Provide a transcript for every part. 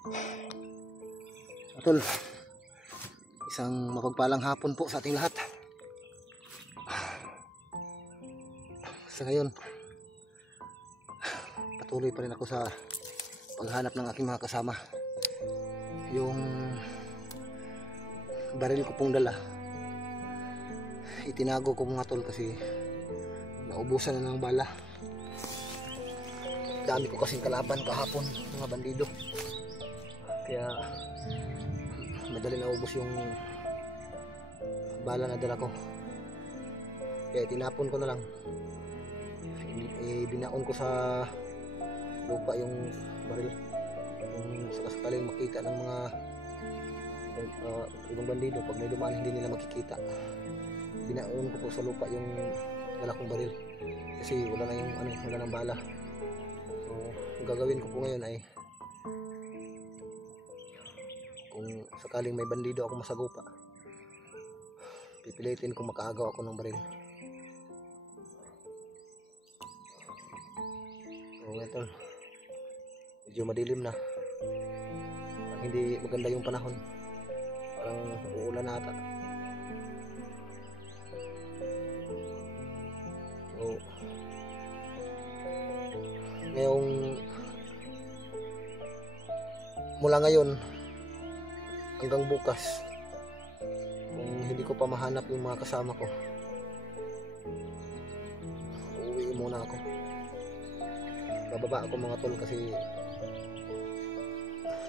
Tol, isang mapagpalang hapon po sa ating lahat. Sa ngayon, patuloy pa rin ako sa paghanap ng aking mga kasama. Yung baril ko pong dala, itinago ko mga tol kasi naubusan na ng bala. Dami ko kasing kalaban kahapon, mga bandido. Kaya madali naubos yung bala na dala ko. Kaya tinapon ko na lang. Binaon ko sa lupa yung baril. Kung sakaling makita ng mga ibang bandido, pag may dumaan hindi nila makikita. Binaon ko po sa lupa yung dala kong baril. Kasi wala na yung wala nang bala. So, ang gagawin ko po ngayon ay kung sakaling may bandido ako masagupa, pipilitin ko makaagaw ako ng baril. So ito, medyo madilim na, parang hindi maganda yung panahon, parang uulan na ata. So ngayong mula ngayon hanggang bukas, kung hindi ko pa mahanap yung mga kasama ko, uuwi muna ako. Bababa ako mga tol kasi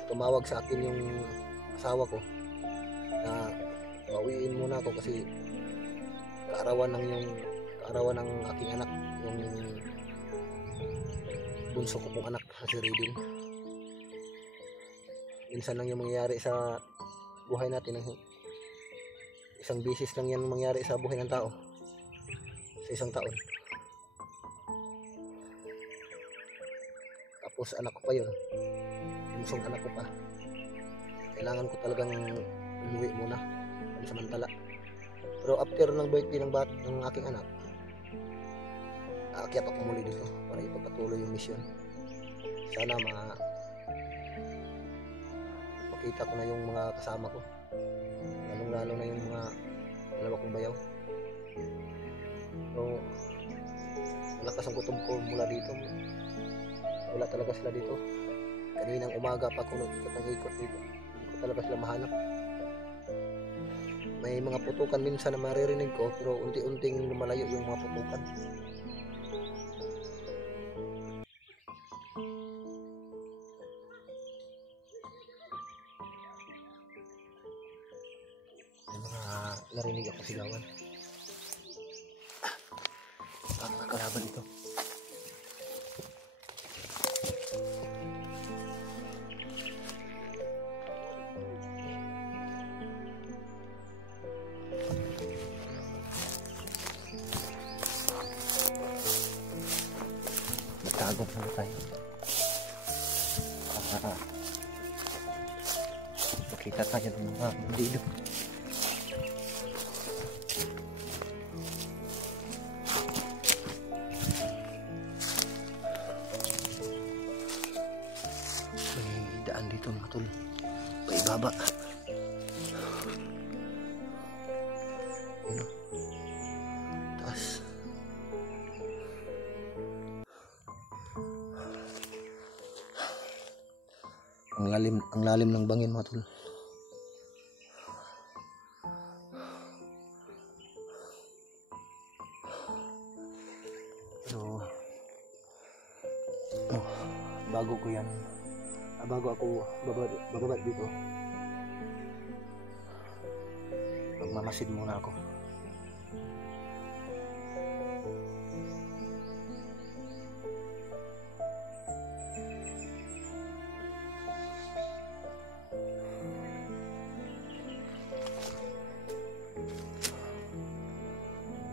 tumawag sa akin yung asawa ko na pauwiin muna ako kasi kaarawan ng aking anak, yung bunso ko pong anak na si Ridin. Minsan lang yung mangyayari sa buhay natin, isang bisis lang yan mangyari sa buhay ng tao sa isang taon. Tapos anak ko pa yun, bunsong anak ko pa. Kailangan ko talagang umuwi muna samantala. Pero after ng birthday ng aking anak, aakyat ako muli dito para ipagpatuloy yung mission. Sana makita ko na yung mga kasama ko, lalong-lalo na yung mga dalawa kong bayaw. So malakas ang kutob ko mula dito, wala talaga sila dito. Kaninang umaga pa ako ikot dito, hindi ko talaga sila mahanap. May mga putukan minsan na maririnig ko, pero unti-unting lumalayo yung mga putukan. Narinig ako sigawan. Ang mga kalaban ito. Nagtagok na tayo. Makita tayo ng mga bandido. Daan dito mga tol, paibaba. Yun o, taas. Ang lalim ng bangin mga tol. So bago ko yan, bago ako bababa dito, magmamasid muna ako.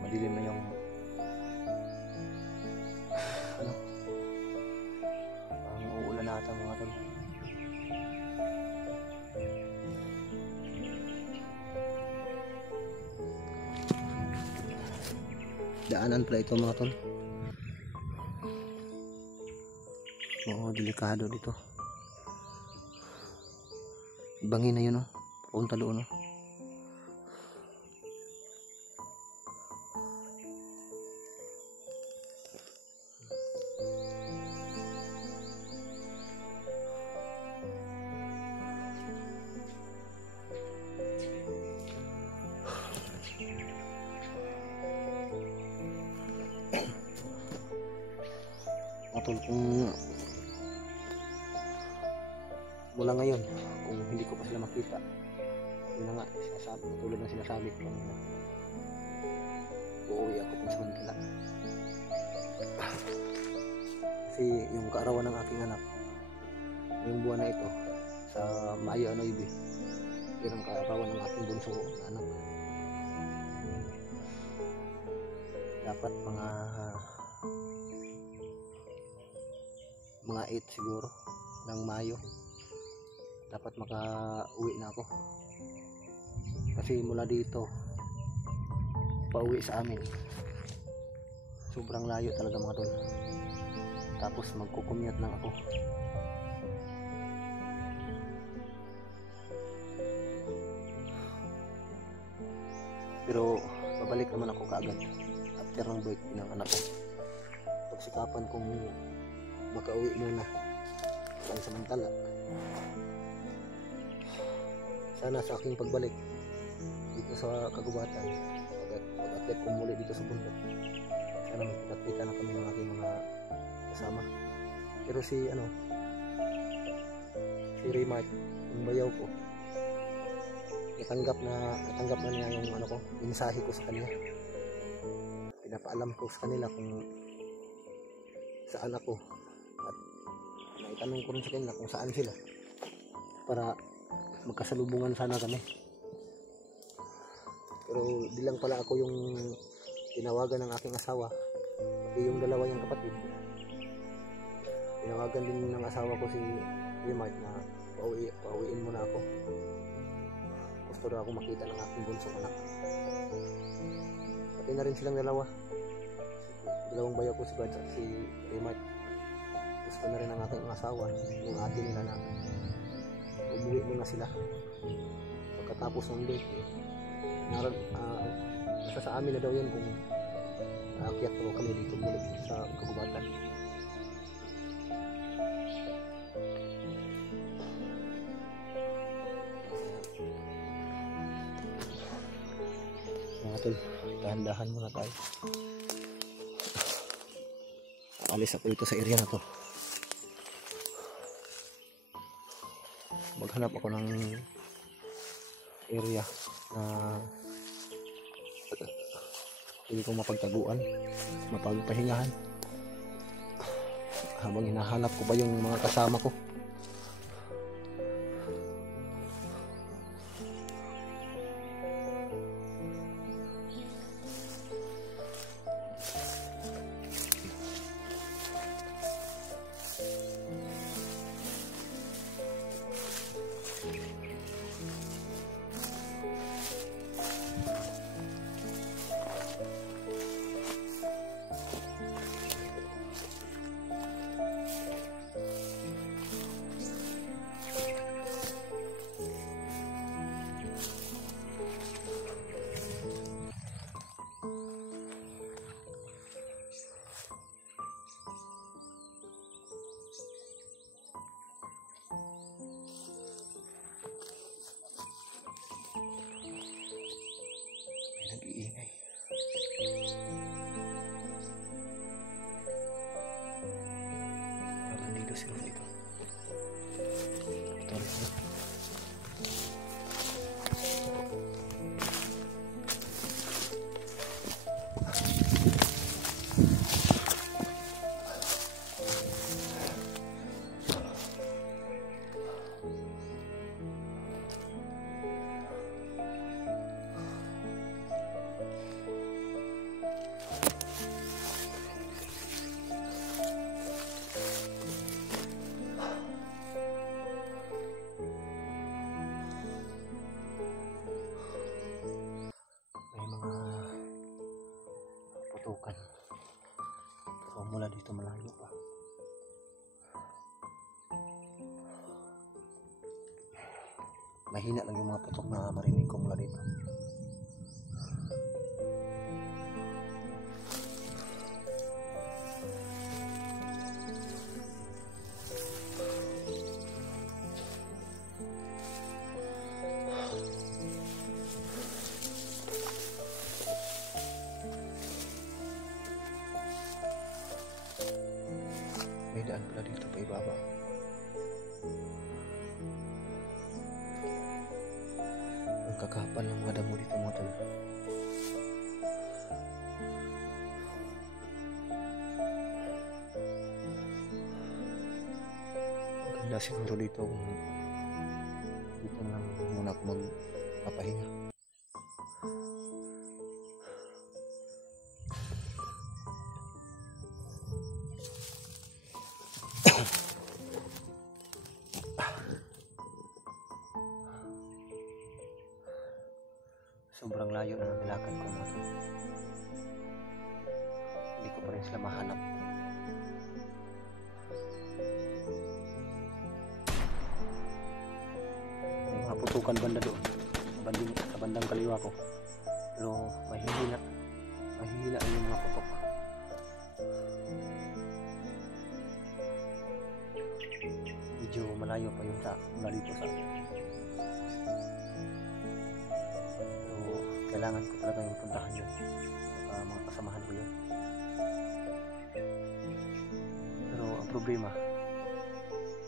Madilim na yung ang uulan na ata mga tol. Daanan pala ito mga tol. Oo, delikado dito. bangin na yun, oh. Punta doon, oh. Tol, kung mula ngayon, kung hindi ko pa sila makita, yun na nga, sinasabi, tulad ng sinasabi ko, uuwi ako pansamantala. Kasi yung kaarawan ng aking anak, yung buwan na ito, sa Mayo Anoybe, yun ang kaarawan ng aking bunso na anak. Dapat mga 8 siguro ng Mayo dapat makauwi na ako, kasi mula dito pauwi sa amin sobrang layo talaga mga tol, tapos magkukumute lang ako. Pero babalik naman ako kaagad after ng birthday ng anak ko. Pagsikapan kong makauwi muna pansamantala. Sana sa aking pagbalik dito sa kagubatan, pag-akyat ko muli dito sa bundok, sana magkita na kami ng aking mga kasama. Pero si Raymart, yung bayaw ko, natanggap na niya yung mensahe ko sa kanila. Pinapaalam ko sa kanila kung saan ako, at naitanong ko rin sa kanila kung saan sila, para magkasalubungan sana kami. Pero di lang pala ako yung tinawagan ng aking asawa, pati yung dalawa niyang kapatid. Tinawagan din ng asawa ko si Raymart na pauwiin mo na ako. Gusto na ako makita ng aking bunsong anak. Pati na rin silang dalawang bayaw ko, si Brad at si Raymart. Gusto na rin ng aking asawa, yung ate nila, na umuwi muna sila pagkatapos ng birthday. Nasa sa amin na daw yun kung aakyat ko kami dito muli sa kagubatan. Mga tol, dahan-dahan muna tayo. Alis ako dito sa area na to. Maghanap ako ng area na hindi ko mapagtaguan, mapagpahingahan, habang hinahanap ko pa yung mga kasama ko. Nag-iingay. Parang dito sila dito. Ito rin. Putukan. So mula dito malayo pa. Mahina lang yung mga putok na marinig ko mula dito. May daan pala dito pa ibaba. Ang kakapal ng mga damo dito mga tol. Maganda siguro dito kung dito lang muna ako magpapahinga. Sobrang layo na ng nilakad ko mga tol. Hindi ko pa rin sila mahanap. May mga putukan banda doon sa bandang kaliwa ko, pero mahihina yung mga putok. Medyo malayo pa yung mula dito sa akin. Kailangan ko talaga yung puntahan yun. Mga kasamahan ko yun. Pero ang problema,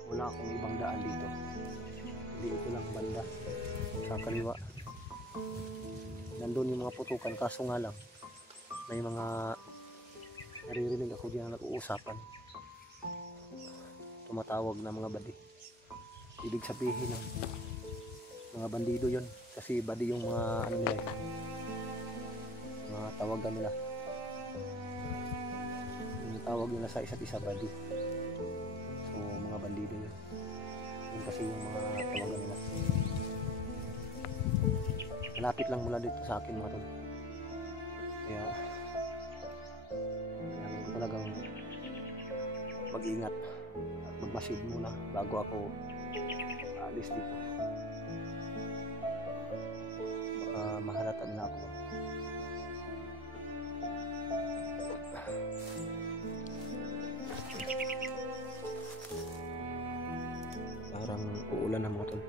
wala akong ibang daan dito. Hindi ito lang banda sa kaliwa. Nandun yung mga putukan, kaso nga lang may mga naririnig ako diyan na nag-uusapan. Tumatawag na mga badi. Ibig sabihin ng mga bandido yun. Kasi badi yung mga ano nila, mga tawagan nila. Yung tawag nila sa isa't isa badi. So mga bandido yun. Yun kasi yung mga tawagan nila. Malapit lang mula dito sa akin mga tol. Kaya kailangan ko talagang mag-ingat at magmasid muna bago ako aalis dito. Mahalata nila ako. Parang uulan na mga tol.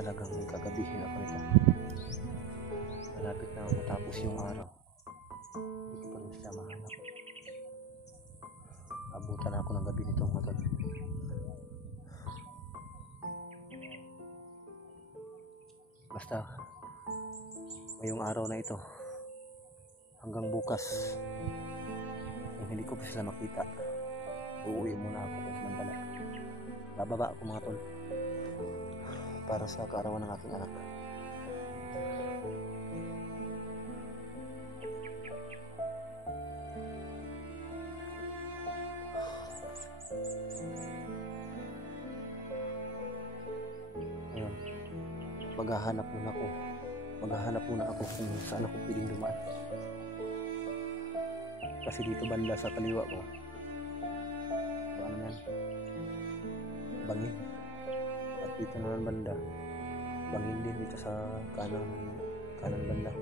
Talagang kagabihin ako nito. Malapit na matapos yung araw. Hindi ko pa rin sila mahanap. Abutan ako ng gabi nitong mga tol. Basta ngayong araw na ito hanggang bukas, kung hindi ko pa sila makita, uuwi muna ako sa Mandala. Bababa ako mga tol para sa kaarawan ng aking anak. Ayun, maghahanap muna ako kung saan ako pwedeng dumaan. Kasi dito banda sa kaliwa ko, ano yan, bangin. At dito naman banda, bangin din dito sa kanang banda.